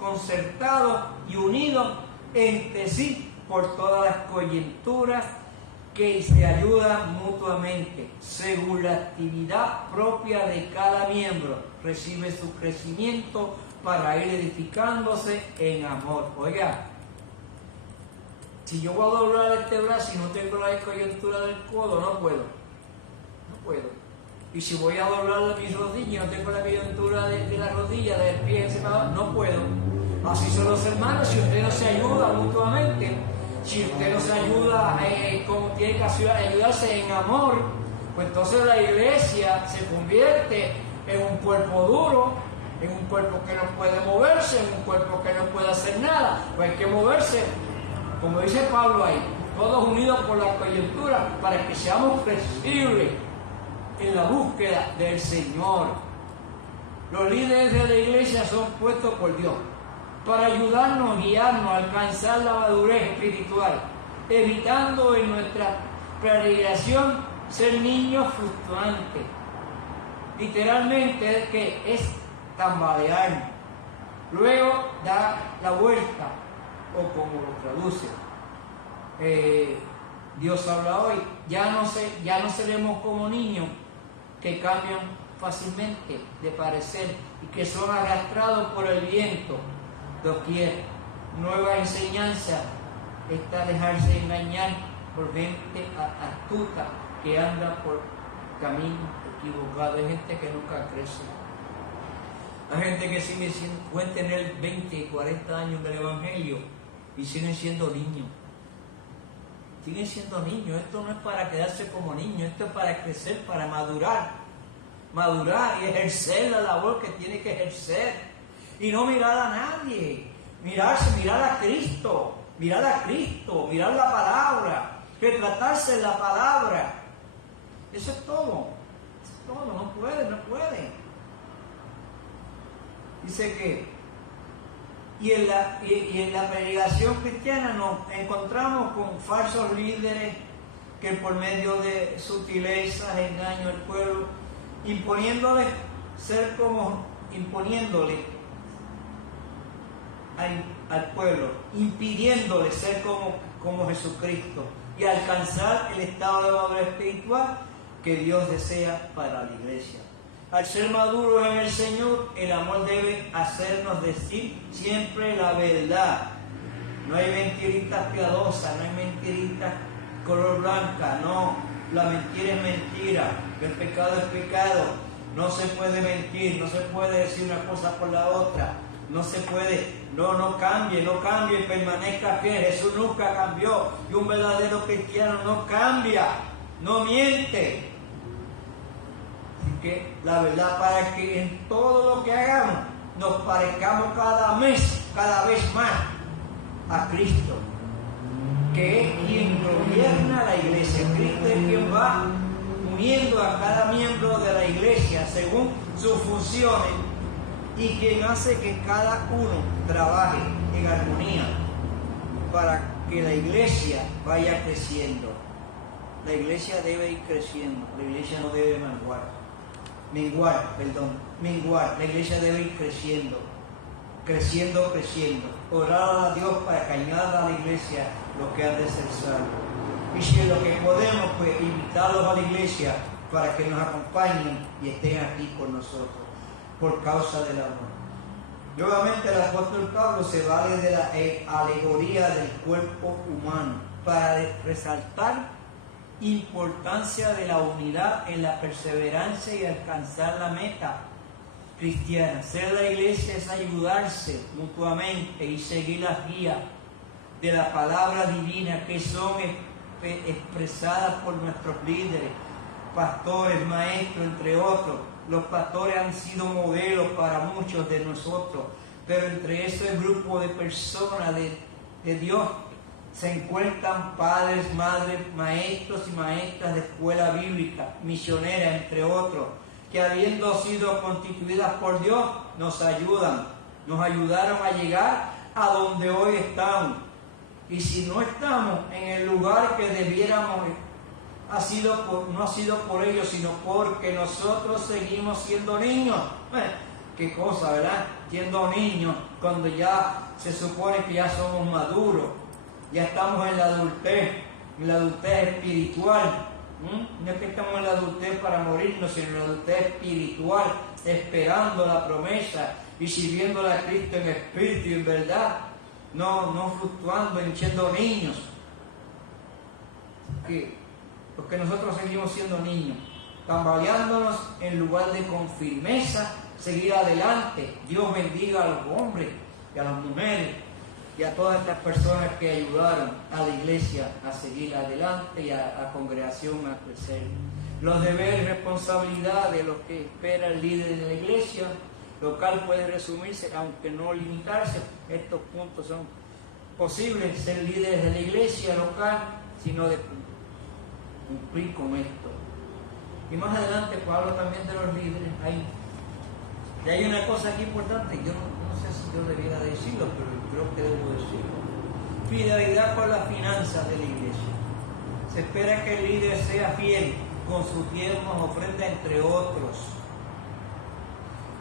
concertado y unido entre sí por todas las coyunturas, que se ayudan mutuamente según la actividad propia de cada miembro, recibe su crecimiento para ir edificándose en amor. Oiga, si yo voy a doblar este brazo y no tengo la coyuntura del codo, no puedo. Y si voy a doblar mis rodillas y no tengo la coyuntura de la rodilla, del pie separado, no puedo. Así son los hermanos. Si usted no se ayuda mutuamente, si usted no se ayuda como tiene que ayudarse en amor, pues entonces la iglesia se convierte en un cuerpo duro, en un cuerpo que no puede moverse, en un cuerpo que no puede hacer nada. Pues hay que moverse, como dice Pablo ahí, todos unidos por la coyuntura, para que seamos flexibles en la búsqueda del Señor. Los líderes de la iglesia son puestos por Dios para ayudarnos, guiarnos a alcanzar la madurez espiritual, evitando en nuestra peregrinación ser niños frustrantes. Literalmente es tambalear, luego dar la vuelta o como lo traduce. Dios habla hoy, ya no seremos como niños que cambian fácilmente de parecer y que son arrastrados por el viento doquier. Nueva enseñanza está dejarse engañar por gente astuta que anda por caminos equivocados. Hay gente que nunca crece. Hay gente que puede tener 20, 40 años del Evangelio y siguen siendo niños. Siguen siendo niños. Esto no es para quedarse como niños, esto es para crecer, para madurar y ejercer la labor que tiene que ejercer y no mirar a nadie, mirar a Cristo, mirar la palabra, retratarse en la palabra. Eso es todo, no puede. Dice que y en la predicación cristiana nos encontramos con falsos líderes que por medio de sutilezas engañan al pueblo, imponiéndole al pueblo, impidiéndole ser como Jesucristo y alcanzar el estado de madurez espiritual que Dios desea para la iglesia. Al ser maduros en el Señor, el amor debe hacernos decir siempre la verdad. No hay mentiritas piadosas, no hay mentiritas color blanca, no. La mentira es mentira, el pecado es pecado. No se puede mentir, no se puede decir una cosa por la otra. No se puede, no cambie, permanezca fiel. Jesús nunca cambió y un verdadero cristiano no cambia, no miente. Así que la verdad, para que en todo lo que hagamos nos parezcamos cada vez más a Cristo, que es quien gobierna la iglesia. Cristo es quien va uniendo a cada miembro de la iglesia según sus funciones y quien hace que cada uno trabaje en armonía para que la iglesia vaya creciendo. La iglesia debe ir creciendo, la iglesia no debe menguar. La iglesia debe ir creciendo. Orar a Dios para que añada a la iglesia lo que han de ser salvos. Y si es lo que podemos, pues invitarlos a la iglesia para que nos acompañen y estén aquí con nosotros, por causa del amor. Nuevamente el apóstol Pablo se vale de la alegoría del cuerpo humano para resaltar importancia de la unidad en la perseverancia y alcanzar la meta cristiana. Ser la iglesia es ayudarse mutuamente y seguir las guías de la palabra divina que son expresadas por nuestros líderes, pastores, maestros, entre otros. Los pastores han sido modelos para muchos de nosotros, pero entre ese grupo de personas de Dios se encuentran padres, madres, maestros y maestras de escuela bíblica, misioneras, entre otros, que habiendo sido constituidas por Dios, nos ayudaron a llegar a donde hoy estamos. Y si no estamos en el lugar que debiéramos, no ha sido por ellos, sino porque nosotros seguimos siendo niños. Qué cosa, ¿verdad? Siendo niños, cuando ya se supone que ya somos maduros, ya estamos en la adultez espiritual. No es que estamos en la adultez para morirnos, sino en la adultez espiritual, esperando la promesa y sirviéndole a Cristo en espíritu y en verdad, no fluctuando, siendo niños. Porque nosotros seguimos siendo niños, tambaleándonos en lugar de con firmeza seguir adelante. Dios bendiga a los hombres y a las mujeres y a todas estas personas que ayudaron a la iglesia a seguir adelante y a la congregación a crecer. Los deberes y responsabilidades de los que espera el líder de la iglesia local puede resumirse, aunque no limitarse. Estos puntos son posibles: ser líderes de la iglesia local, sino de cumplir con esto. Y más adelante pues habla también de los líderes. Hay una cosa aquí importante, yo no sé si yo debería decirlo, pero creo que debo decirlo. Fidelidad con las finanzas de la iglesia. Se espera que el líder sea fiel con sus diezmos, ofrendas, entre otros.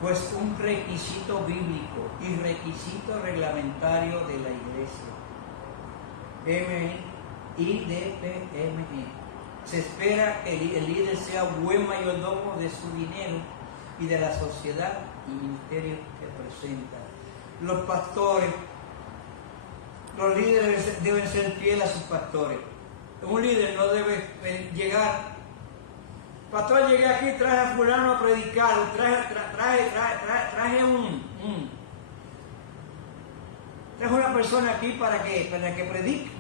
pues un requisito bíblico y requisito reglamentario de la iglesia. IDPME. Se espera que el líder sea buen mayordomo de su dinero y de la sociedad y ministerio que presenta. Los pastores, los líderes deben ser fieles a sus pastores. Un líder no debe llegar, pastor, llegué aquí, traje a fulano a predicar, traje una persona aquí para que predique,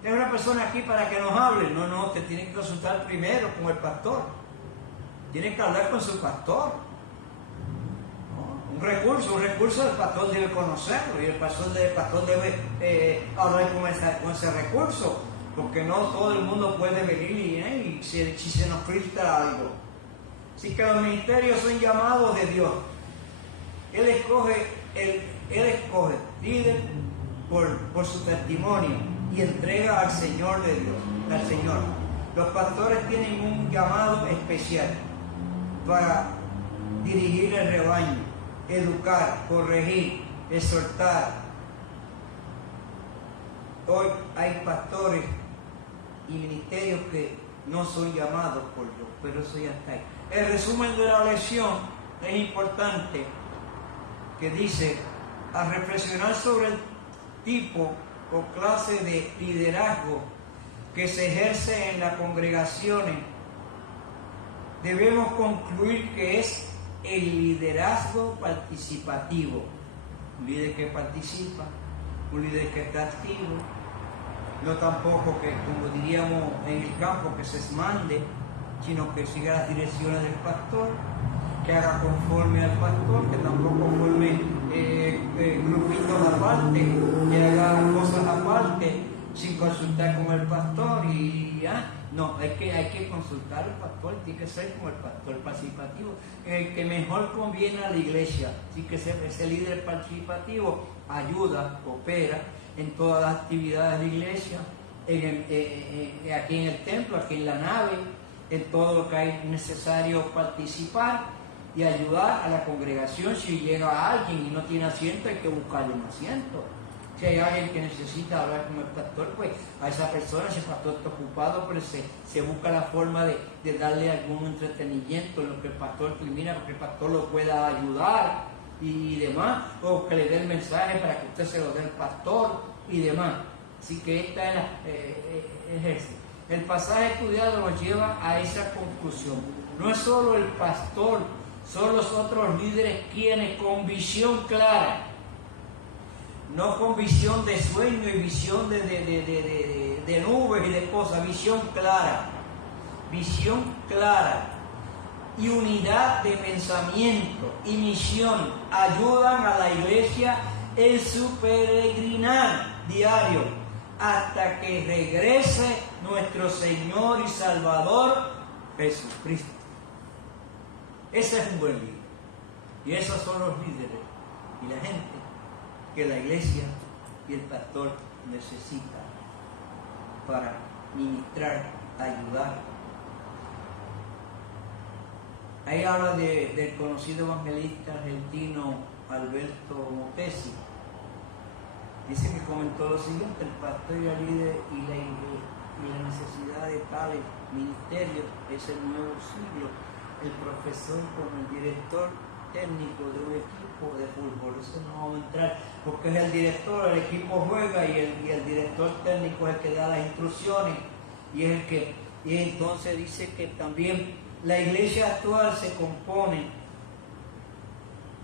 traje una persona aquí para que nos hable. No, usted tiene que consultar primero con el pastor, tiene que hablar con su pastor. Un recurso el pastor debe conocerlo y el pastor debe hablar con ese recurso, porque no todo el mundo puede venir y si se nos frustra algo. Así que los ministerios son llamados de Dios. Él escoge líder por su testimonio y entrega al Señor de Dios, al Señor. Los pastores tienen un llamado especial para dirigir el rebaño, educar, corregir, exhortar. Hoy hay pastores y ministerios que no son llamados por Dios, pero eso ya está ahí. El resumen de la lección es importante, que dice: a reflexionar sobre el tipo o clase de liderazgo que se ejerce en las congregaciones, debemos concluir que es el liderazgo participativo. Un líder que participa, un líder que está activo, no tampoco que, como diríamos en el campo, que se mande, sino que siga las direcciones del pastor, que haga conforme al pastor, que tampoco forme grupitos aparte, que haga cosas aparte sin consultar con el pastor no, hay que consultar al pastor, tiene que ser como el pastor participativo, el que mejor conviene a la iglesia. Así que ese líder participativo ayuda, coopera en todas las actividades de la iglesia, aquí en el templo, aquí en la nave, en todo lo que hay necesario participar y ayudar a la congregación. Si llega alguien y no tiene asiento, hay que buscarle un asiento. Si hay alguien que necesita hablar con el pastor, pues a esa persona, si el pastor está ocupado, pues se busca la forma de darle algún entretenimiento en lo que el pastor termina, porque el pastor lo pueda ayudar y demás, o que le dé el mensaje para que usted se lo dé al pastor y demás. Así que esta es eso. El pasaje estudiado nos lleva a esa conclusión. No es solo el pastor, son los otros líderes quienes con visión clara, no con visión de sueño y visión de nubes y de cosas, visión clara y unidad de pensamiento y misión ayudan a la iglesia en su peregrinar diario hasta que regrese nuestro Señor y Salvador Jesucristo. Ese es un buen líder. Y esos son los líderes y la gente que la iglesia y el pastor necesitan para ministrar, ayudar. Ahí habla del conocido evangelista argentino Alberto Motesi. Dice que comentó lo siguiente: el pastor y el líder y la necesidad de tales ministerios es el nuevo siglo. El profesor como el director técnico de un equipo de fútbol. Eso no vamos a entrar, porque es el director, el equipo juega y el director técnico es el que da las instrucciones y es el que. Y entonces dice que también la iglesia actual se compone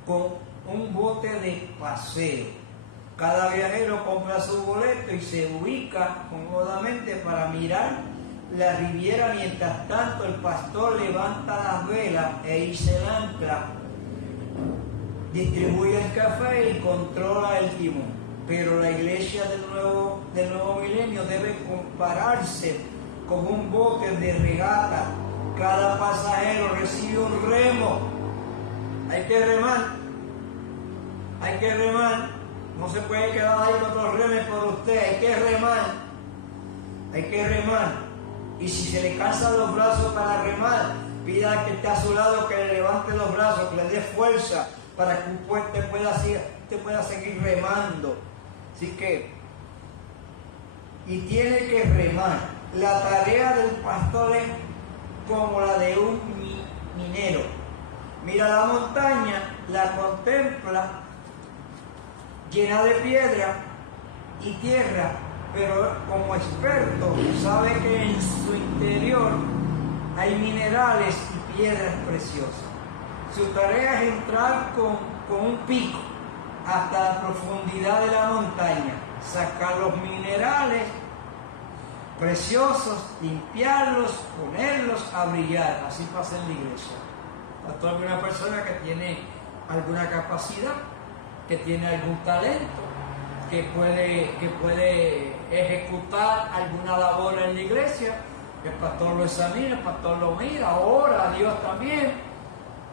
con un bote de paseo. Cada viajero compra su boleto y se ubica cómodamente para mirar la riviera. Mientras tanto, el pastor levanta las velas e hice el ancla, distribuye el café y controla el timón. Pero la iglesia del nuevo milenio debe compararse con un bote de regata. Cada pasajero recibe un remo. Hay que remar. No se puede quedar ahí con los remes por usted. Hay que remar. Y si se le cansan los brazos para remar, Pida al que está a su lado que le levante los brazos, que le dé fuerza para que usted pueda seguir remando. Así que, y tiene que remar. La tarea del pastor es como la de un minero. Mira la montaña, la contempla, llena de piedra y tierra, pero como experto sabe que en su interior hay minerales y piedras preciosas. Su tarea es entrar con un pico hasta la profundidad de la montaña, sacar los minerales preciosos, limpiarlos, ponerlos a brillar. Así pasa en la iglesia. Pastor es una persona que tiene alguna capacidad, que tiene algún talento, que puede ejecutar alguna labor en la iglesia. El pastor lo examina, el pastor lo mira, ora a Dios también.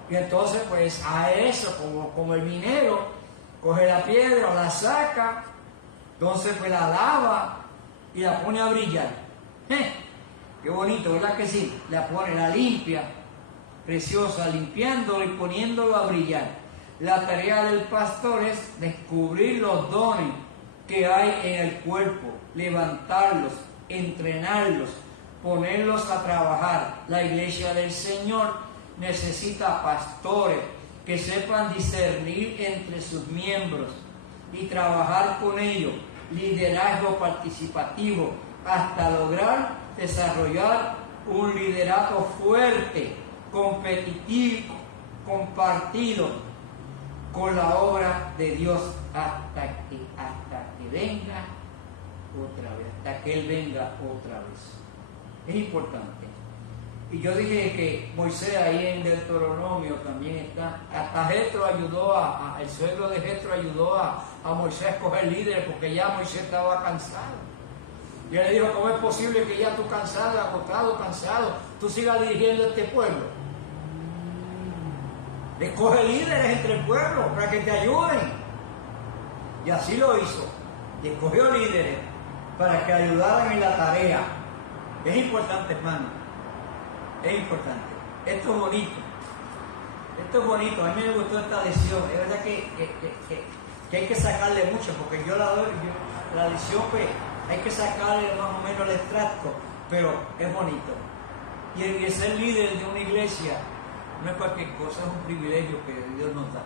Y entonces pues a eso, como el minero, coge la piedra, la saca, entonces pues la lava y la pone a brillar. Qué bonito, ¿verdad que sí? La pone, la limpia, preciosa, limpiándolo y poniéndolo a brillar. La tarea del pastor es descubrir los dones que hay en el cuerpo, levantarlos, entrenarlos, ponerlos a trabajar. La iglesia del Señor necesita pastores que sepan discernir entre sus miembros y trabajar con ellos, liderazgo participativo, hasta lograr desarrollar un liderato fuerte, competitivo, compartido con la obra de Dios hasta que venga otra vez, hasta que Él venga otra vez. Es importante. Y yo dije que Moisés ahí en Deuteronomio también está. Hasta Jetro ayudó el suegro de Jetro ayudó a Moisés a escoger líderes porque ya Moisés estaba cansado. Y él le dijo, ¿cómo es posible que ya tú cansado, agotado, cansado, tú sigas dirigiendo este pueblo? Escoge líderes entre el pueblo para que te ayuden. Y así lo hizo. Y escogió líderes para que ayudaran en la tarea. Es importante, hermano. Es importante. Esto es bonito. Esto es bonito. A mí me gustó esta lección. Es verdad que hay que sacarle mucho, porque yo la lección pues hay que sacarle más o menos el extracto, pero es bonito. Y el ser líder de una iglesia no es cualquier cosa, es un privilegio que Dios nos da.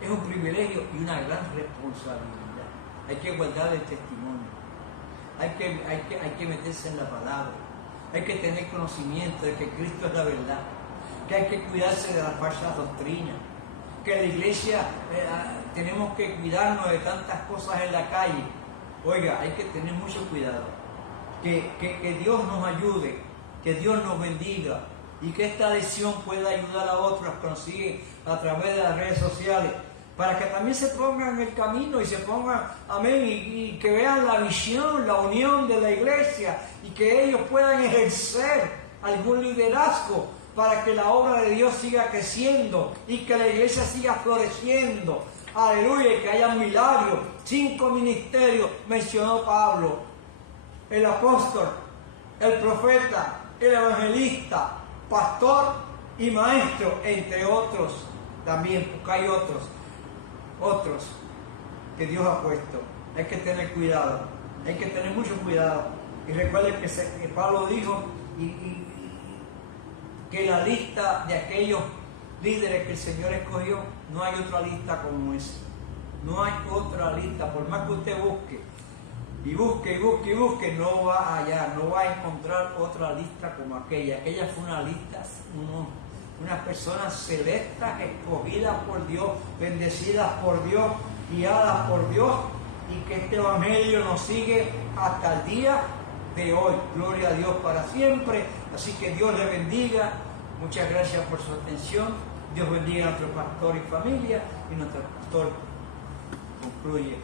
Es un privilegio y una gran responsabilidad. Hay que guardar el testimonio. Hay que meterse en la palabra. Hay que tener conocimiento de que Cristo es la verdad. Que hay que cuidarse de las falsas doctrinas. Que en la iglesia tenemos que cuidarnos de tantas cosas en la calle. Oiga, hay que tener mucho cuidado. Que Dios nos ayude, que Dios nos bendiga y que esta lección pueda ayudar a otros que nos siguen a través de las redes sociales, para que también se pongan en el camino y se pongan, amén, y que vean la visión, la unión de la iglesia y que ellos puedan ejercer algún liderazgo para que la obra de Dios siga creciendo y que la iglesia siga floreciendo. Aleluya, y que haya milagros. 5 ministerios mencionó Pablo: el apóstol, el profeta, el evangelista, pastor y maestro, entre otros también, porque hay otros que Dios ha puesto. Hay que tener cuidado, hay que tener mucho cuidado. Y recuerden que Pablo dijo que la lista de aquellos líderes que el Señor escogió, no hay otra lista como esa. No hay otra lista, por más que usted busque, y busque, no va a hallar, no va a encontrar otra lista como aquella. Aquella fue una lista, unas personas selectas, escogidas por Dios, bendecidas por Dios, guiadas por Dios, y que este evangelio nos sigue hasta el día de hoy. Gloria a Dios para siempre. Así que Dios le bendiga. Muchas gracias por su atención. Dios bendiga a nuestro pastor y familia, y nuestro pastor concluye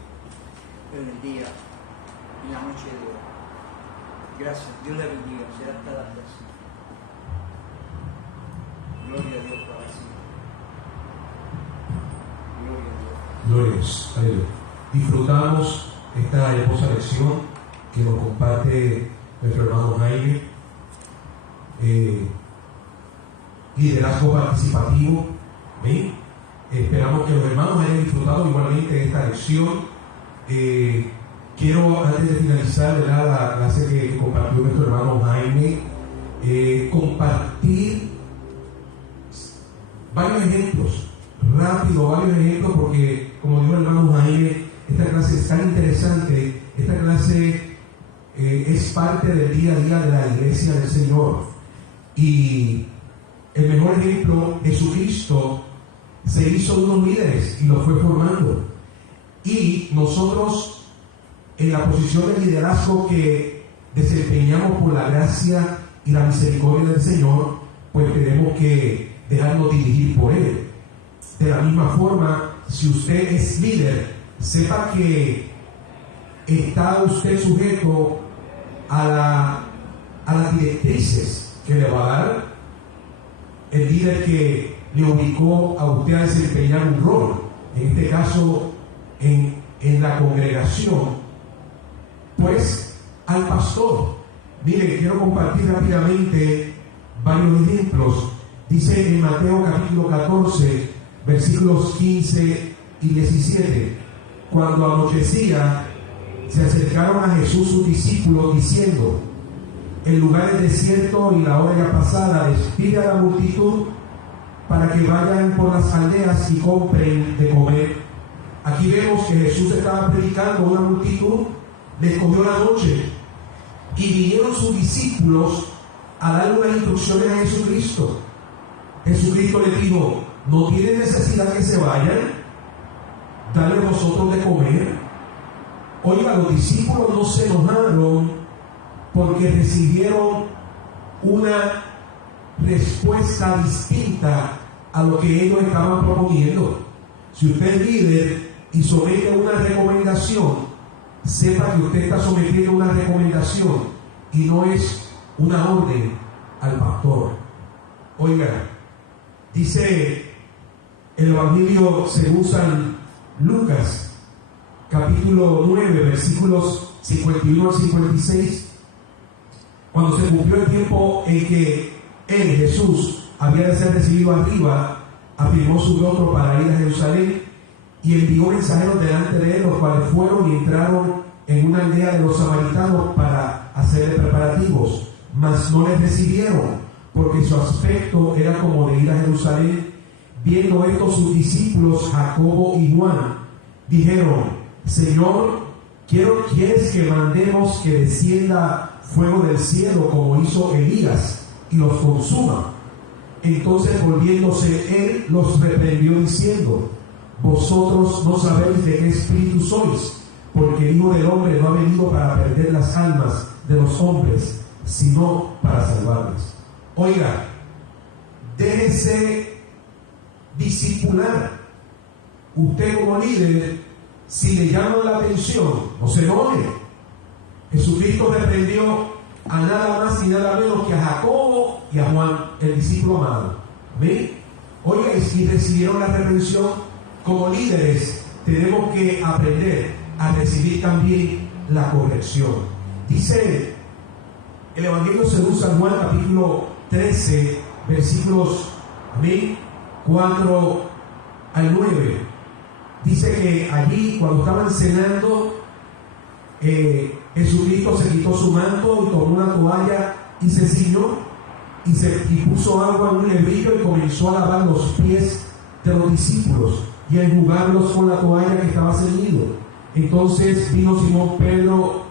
el día y la noche de hoy. Gracias. Dios le bendiga. Será hasta la próxima. Gloria a Dios para siempre. Gloria a Dios. Gloria a Dios. Disfrutamos esta hermosa lección que nos comparte nuestro hermano Jaime. liderazgo participativo. ¿Ven? Esperamos que los hermanos hayan disfrutado igualmente de esta lección. Quiero, antes de finalizar, ¿verdad?, la clase que compartió nuestro hermano Jaime, compartir varios ejemplos, rápido, varios ejemplos, porque como dijo el hermano Jaime, esta clase es tan interesante. Esta clase es parte del día a día de la iglesia del Señor. Y el mejor ejemplo, Jesucristo se hizo de unos líderes y los fue formando. Y nosotros, en la posición de liderazgo que desempeñamos por la gracia y la misericordia del Señor, pues tenemos que dejarnos dirigir por Él. De la misma forma, si usted es líder, sepa que está usted sujeto a las directrices que le va a dar el líder que le ubicó a usted a desempeñar un rol, en este caso en la congregación, pues al pastor. Mire, quiero compartir rápidamente varios ejemplos. Dice en Mateo capítulo 14, versículos 15 y 17: cuando anochecía, se acercaron a Jesús sus discípulos diciendo: el lugar es desierto y la hora ya pasada, despide a la multitud para que vayan por las aldeas y compren de comer. Aquí vemos que Jesús estaba predicando a una multitud, les cogió la noche y vinieron sus discípulos a darle unas instrucciones a Jesucristo. Jesucristo les dijo: no tienen necesidad que se vayan, dale vosotros de comer. Oiga, los discípulos no se enojaron porque recibieron una respuesta distinta a lo que ellos estaban proponiendo. Si usted es líder y somete una recomendación, sepa que usted está sometiendo una recomendación y no es una orden al pastor. Oiga, dice el Evangelio según San Lucas, capítulo 9, versículos 51 al 56, cuando se cumplió el tiempo en que él, Jesús, había de ser recibido arriba, afirmó su rostro para ir a Jerusalén y envió mensajeros delante de él, los cuales fueron y entraron en una aldea de los samaritanos para hacerle preparativos, mas no les recibieron, porque su aspecto era como de ir a Jerusalén. Viendo esto, sus discípulos Jacobo y Juan dijeron: Señor, ¿quieres que mandemos que descienda fuego del cielo como hizo Elías y los consuma? Entonces, volviéndose él, los reprendió diciendo: vosotros no sabéis de qué espíritu sois, porque el Hijo del Hombre no ha venido para perder las almas de los hombres, sino para salvarlas. Oiga, déjese discipular. Usted como líder, si le llaman la atención, no se enoje. Jesucristo reprendió a nada más y nada menos que a Jacobo y a Juan, el discípulo amado. ¿Ven? Oiga, y si recibieron la reprensión, como líderes tenemos que aprender a recibir también la corrección. Dice el Evangelio según San Juan, capítulo 13, versículos 4 al 9. Dice que allí, cuando estaban cenando, Jesucristo se quitó su manto y tomó una toalla y se ciñó y puso agua en un lebrillo y comenzó a lavar los pies de los discípulos y a enjugarlos con la toalla que estaba ceñido. Entonces vino Simón Pedro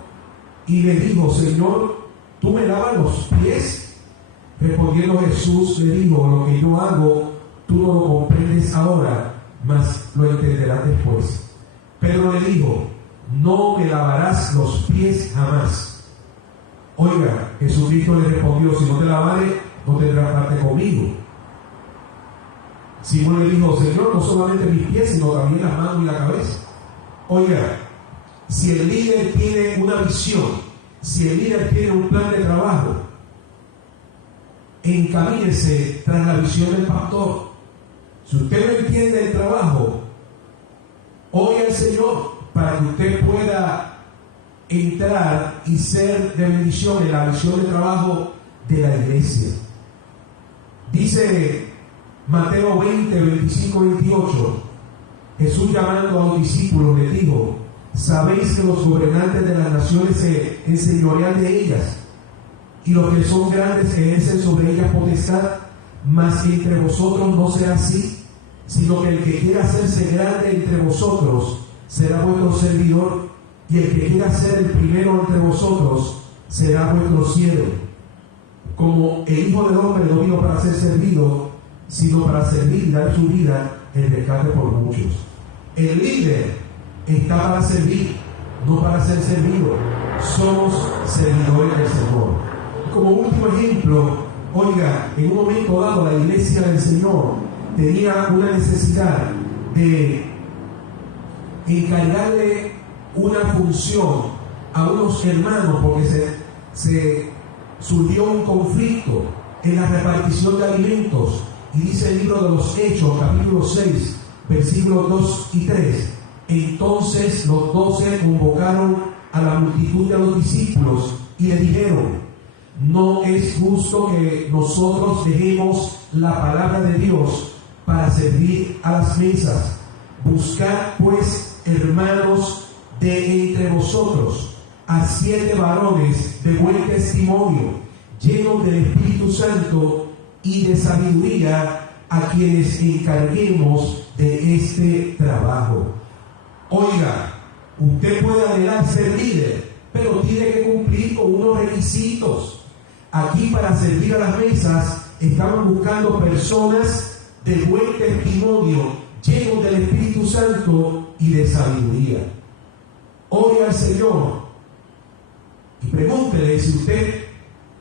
y le dijo: Señor, ¿tú me lavas los pies? Respondiendo Jesús le dijo: lo que yo hago tú no lo comprendes ahora, mas lo entenderás después. Pedro le dijo: no me lavarás los pies jamás. Oiga, Jesucristo le respondió: si no te lavare, no tendrás parte conmigo. Simón le dijo: Señor, no solamente mis pies, sino también las manos y la cabeza. Oiga, si el líder tiene una visión, si el líder tiene un plan de trabajo, encamínese tras la visión del pastor. Si usted no entiende el trabajo, oiga al Señor para que usted pueda entrar y ser de bendición en la visión de trabajo de la iglesia. Dice Mateo 20, 25, 28, Jesús llamando a los discípulos les dijo: sabéis que los gobernantes de las naciones se enseñorean de ellas, y los que son grandes ejercen sobre ellas potestad, mas que entre vosotros no será así, sino que el que quiera hacerse grande entre vosotros será vuestro servidor, y el que quiera ser el primero entre vosotros será vuestro siervo. Como el Hijo del Hombre no vino para ser servido, sino para servir y dar su vida en rescate por muchos. El líder está para servir, no para ser servido. Somos servidores del Señor. Como último ejemplo, oiga, en un momento dado la iglesia del Señor tenía una necesidad de encargarle una función a unos hermanos porque se surgió un conflicto en la repartición de alimentos. Y dice el libro de los Hechos, capítulo 6, versículos 2 y 3. Entonces los 12 convocaron a la multitud de los discípulos y le dijeron: no es justo que nosotros dejemos la palabra de Dios para servir a las mesas. Buscad pues, hermanos, de entre vosotros a 7 varones de buen testimonio, llenos del Espíritu Santo y de sabiduría, a quienes encarguemos de este trabajo. Oiga, usted puede anhelar ser líder, pero tiene que cumplir con unos requisitos. Aquí, para servir a las mesas, estaban buscando personas de buen testimonio, llenos del Espíritu Santo y de sabiduría. Ore al Señor y pregúntele si usted,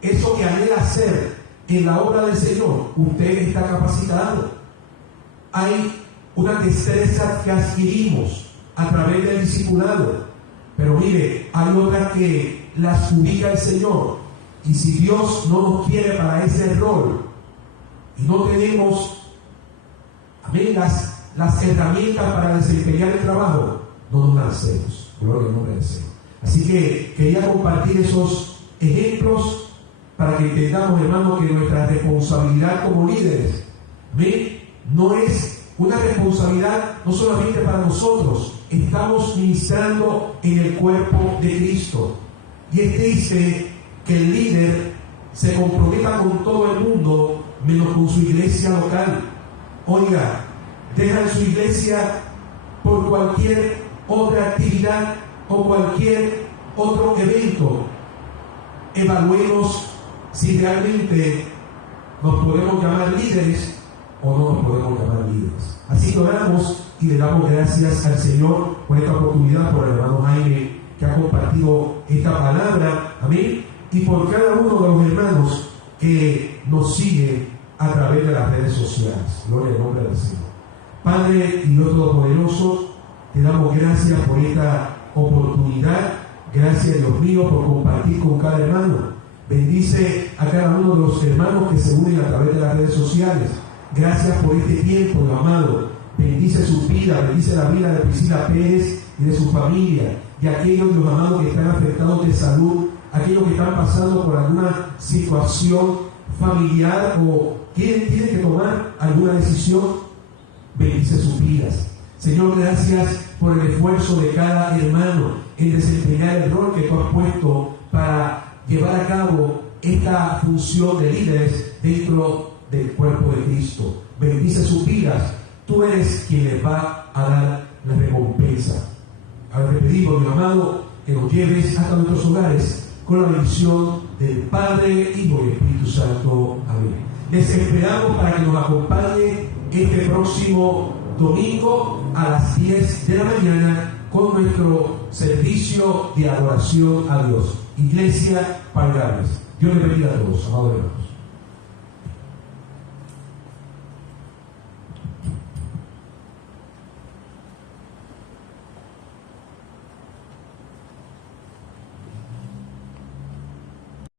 eso que anhela hacer en la obra del Señor, usted está capacitado. Hay una destreza que adquirimos a través del discipulado, pero mire, hay otras que las ubica el Señor. Y si Dios no nos quiere para ese rol y no tenemos, amén, las herramientas para desempeñar el trabajo, no nos lancemos. Gloria al nombre del Señor. Así que quería compartir esos ejemplos para que entendamos, hermano, que nuestra responsabilidad como líderes, amén, no es una responsabilidad no solamente para nosotros. Estamos ministrando en el cuerpo de Cristo. Y es triste que el líder se comprometa con todo el mundo menos con su iglesia local. Oiga, dejan su iglesia por cualquier otra actividad o cualquier otro evento. Evaluemos si realmente nos podemos llamar líderes o no nos podemos llamar líderes. Así que oramos y le damos gracias al Señor por esta oportunidad, por el hermano Jaime que ha compartido esta palabra, amén, y por cada uno de los hermanos que nos siguen a través de las redes sociales. Gloria al nombre del Señor. Padre y Dios Todopoderoso, te damos gracias por esta oportunidad. Gracias, Dios mío, por compartir con cada hermano. Bendice a cada uno de los hermanos que se unen a través de las redes sociales. Gracias por este tiempo, Dios amado. Bendice su vida, bendice la vida de Priscila Pérez y de su familia, y aquellos, Dios amado, que están afectados de salud, aquellos que están pasando por alguna situación familiar o tienen que tomar alguna decisión. Bendice sus vidas. Señor, gracias por el esfuerzo de cada hermano en desempeñar el rol que tú has puesto para llevar a cabo esta función de líderes dentro del cuerpo de Cristo. Bendice sus vidas. Tú eres quien les va a dar la recompensa. Ahora te pedimos, mi amado, que nos lleves hasta nuestros hogares con la bendición del Padre, Hijo y Espíritu Santo. Amén. Les esperamos para que nos acompañe este próximo domingo a las 10 de la mañana con nuestro servicio de adoración a Dios. Iglesia Palgares. Dios les bendiga a todos, amados hermanos.